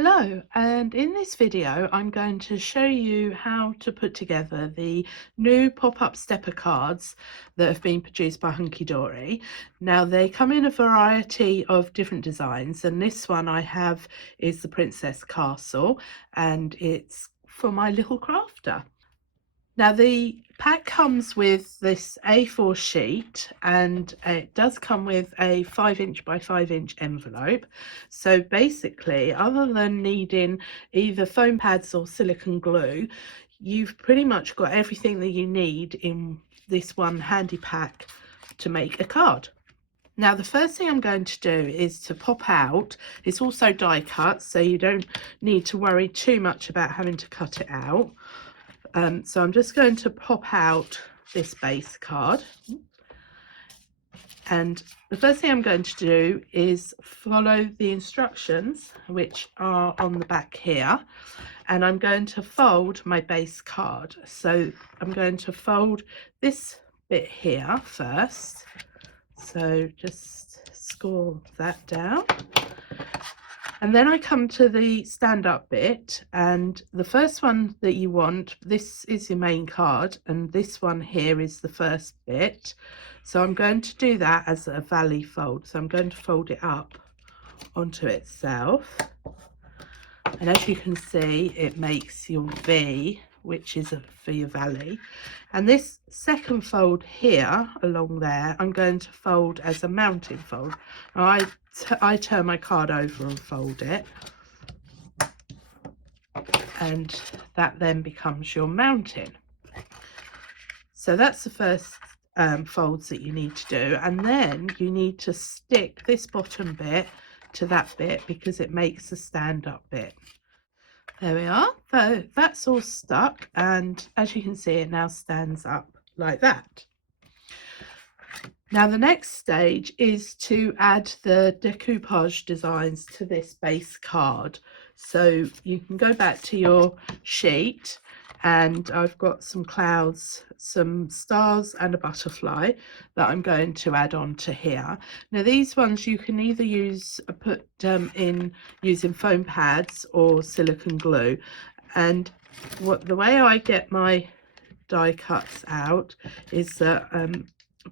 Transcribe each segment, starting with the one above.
Hello, and in this video I'm going to show you how to put together the new pop-up stepper cards that have been produced by Hunkydory. Now they come in a variety of different designs, and this one I have is the Princess Castle, and it's for my little crafter. Now the pack comes with this A4 sheet, and it does come with a 5" by 5" envelope. So basically, other than needing either foam pads or silicone glue, you've pretty much got everything that you need in this one handy pack to make a card. Now the first thing I'm going to do is to pop out. It's also die cut, so you don't need to worry too much about having to cut it out. So I'm just going to pop out this base card, and the first thing I'm going to do is follow the instructions which are on the back here, and I'm going to fold my base card. So I'm going to fold this bit here first, so just score that down. And then I come to the stand-up bit, and the first one that you want, this is your main card, and this one here is the first bit. So I'm going to do that as a valley fold. So I'm going to fold it up onto itself. And as you can see, it makes your V, which is for your valley. And this second fold here along there, I'm going to fold as a mounting fold. Now I turn my card over and fold it, and that then becomes your mounting. So that's the first folds that you need to do, and then you need to stick this bottom bit to that bit because it makes the stand-up bit. There we are. So that's all stuck, and as you can see, it now stands up like that. Now the next stage is to add the decoupage designs to this base card. So you can go back to your sheet, and I've got some clouds, some stars and a butterfly that I'm going to add on to here. Now these ones you can either put in using foam pads or silicone glue, and the way I get my die cuts out is that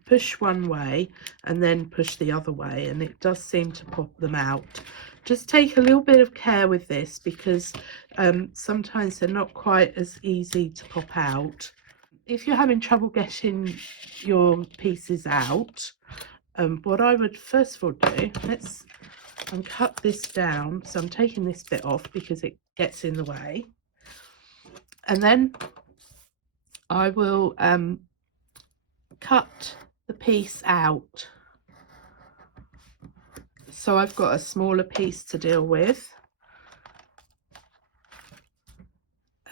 push one way and then push the other way, and it does seem to pop them out. Just take a little bit of care with this because sometimes they're not quite as easy to pop out. If you're having trouble getting your pieces out, what I would first of all do, let's cut this down. So I'm taking this bit off because it gets in the way, and then I will cut the piece out. So I've got a smaller piece to deal with.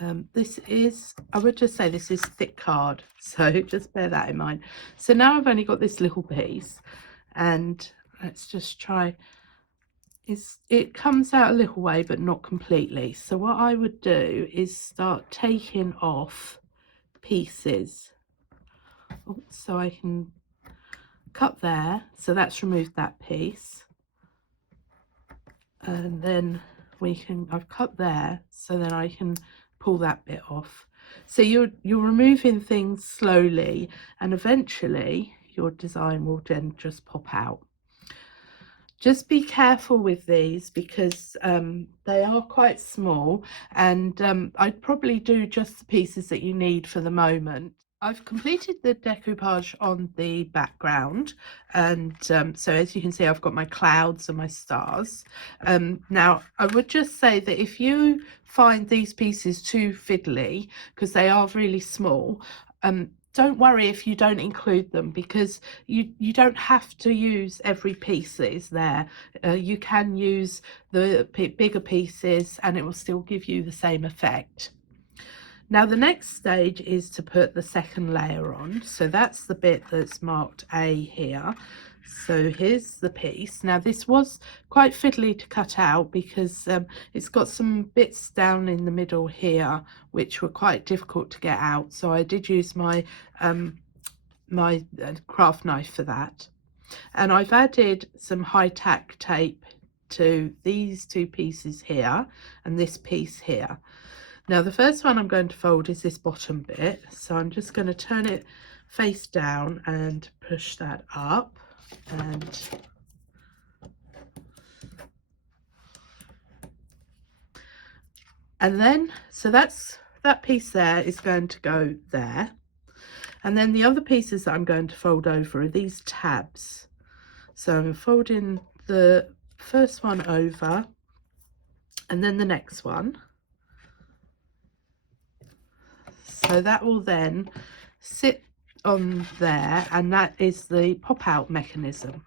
I would just say this is thick card, so just bear that in mind. So now I've only got this little piece, and let's just try. It comes out a little way but not completely. So what I would do is start taking off pieces. So I can cut there, so that's removed that piece, and then I've cut there, so then I can pull that bit off. So you're removing things slowly, and eventually your design will then just pop out. Just be careful with these because they are quite small, and I'd probably do just the pieces that you need for the moment. I've completed the decoupage on the background, and so as you can see, I've got my clouds and my stars. Now I would just say that if you find these pieces too fiddly because they are really small, don't worry if you don't include them, because you don't have to use every piece that is there. You can use the bigger pieces and it will still give you the same effect. Now the next stage is to put the second layer on. So that's the bit that's marked A here. So here's the piece. Now this was quite fiddly to cut out because it's got some bits down in the middle here which were quite difficult to get out. So I did use my craft knife for that. And I've added some high tack tape to these two pieces here and this piece here. Now the first one I'm going to fold is this bottom bit, so I'm just going to turn it face down and push that up, and then so that piece there is going to go there, and then the other pieces that I'm going to fold over are these tabs. So I'm folding the first one over and then the next one, so that will then sit on there, and that is the pop out mechanism.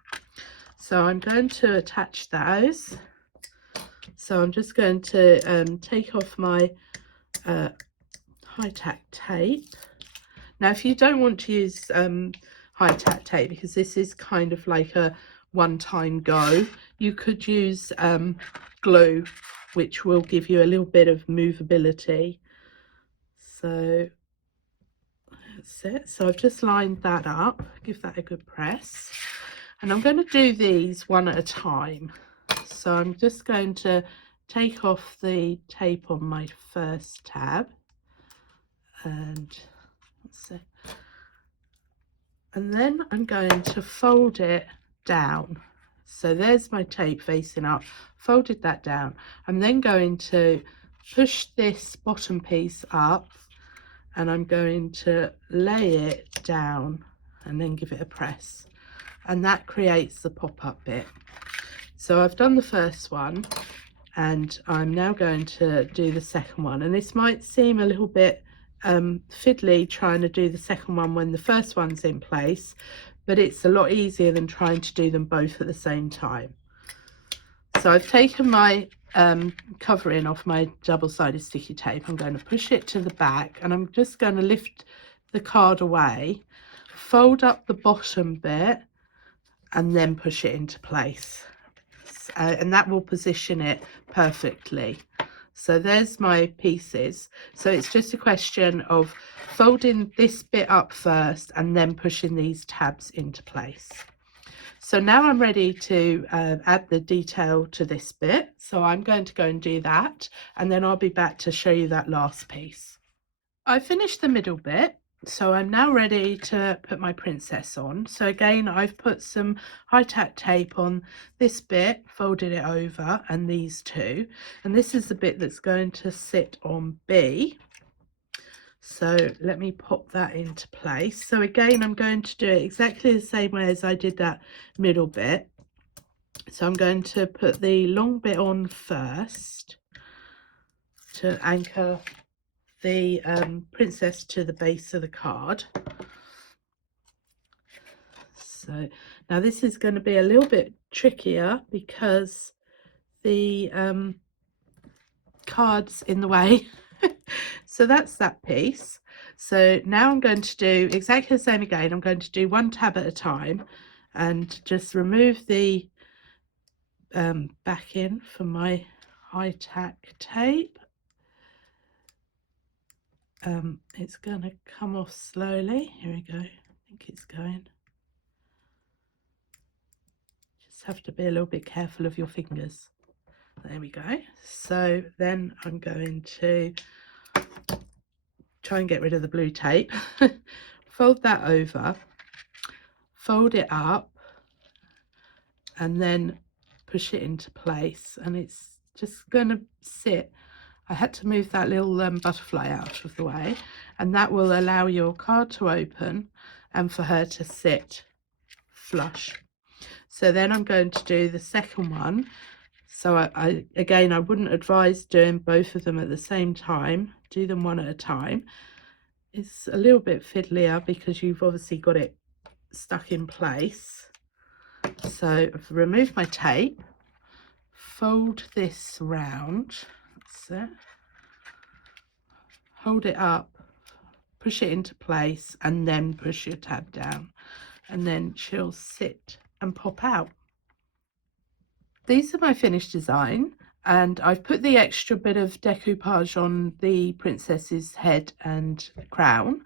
So I'm going to attach those. So I'm just going to take off my high-tack tape. Now if you don't want to use high-tack tape, because this is kind of like a one-time go, you could use glue, which will give you a little bit of movability. So that's it. So I've just lined that up, give that a good press, and I'm going to do these one at a time. So I'm just going to take off the tape on my first tab, and that's it. And then I'm going to fold it down. So there's my tape facing up, folded that down. I'm then going to push this bottom piece up, and I'm going to lay it down and then give it a press, and that creates the pop-up bit. So I've done the first one, and I'm now going to do the second one, and this might seem a little bit fiddly trying to do the second one when the first one's in place, but it's a lot easier than trying to do them both at the same time. So I've taken my covering off my double-sided sticky tape. I'm going to push it to the back, and I'm just going to lift the card away, fold up the bottom bit, and then push it into place, and that will position it perfectly. So there's my pieces. So it's just a question of folding this bit up first and then pushing these tabs into place. So now I'm ready to add the detail to this bit. So I'm going to go and do that, and then I'll be back to show you that last piece. I finished the middle bit, so I'm now ready to put my princess on. So again, I've put some high-tack tape on this bit, folded it over, and these two. And this is the bit that's going to sit on B. So let me pop that into place. So again, I'm going to do it exactly the same way as I did that middle bit. So I'm going to put the long bit on first to anchor the princess to the base of the card. So now this is going to be a little bit trickier because the card's in the way. So that's that piece. So now I'm going to do exactly the same again. I'm going to do one tab at a time and just remove the backing for my high-tack tape. It's going to come off slowly. Here we go. I think it's going. Just have to be a little bit careful of your fingers. There we go. So then I'm going to try and get rid of the blue tape. Fold that over, fold it up, and then push it into place, and it's just going to sit. I had to move that little butterfly out of the way, and that will allow your card to open and for her to sit flush. So then I'm going to do the second one. So I again, I wouldn't advise doing both of them at the same time. Do them one at a time. It's a little bit fiddlier because you've obviously got it stuck in place. So I've removed my tape, fold this round, that's it, hold it up, push it into place, and then push your tab down, and then she'll sit and pop out. These are my finished design, and I've put the extra bit of decoupage on the princess's head and crown.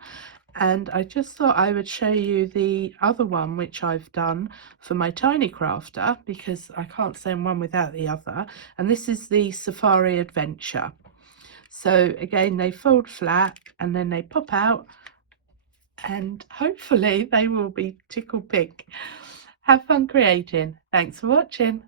And I just thought I would show you the other one which I've done for my tiny crafter, because I can't send one without the other. And this is the Safari Adventure. So again, they fold flat and then they pop out, and hopefully they will be tickle pink. Have fun creating. Thanks for watching.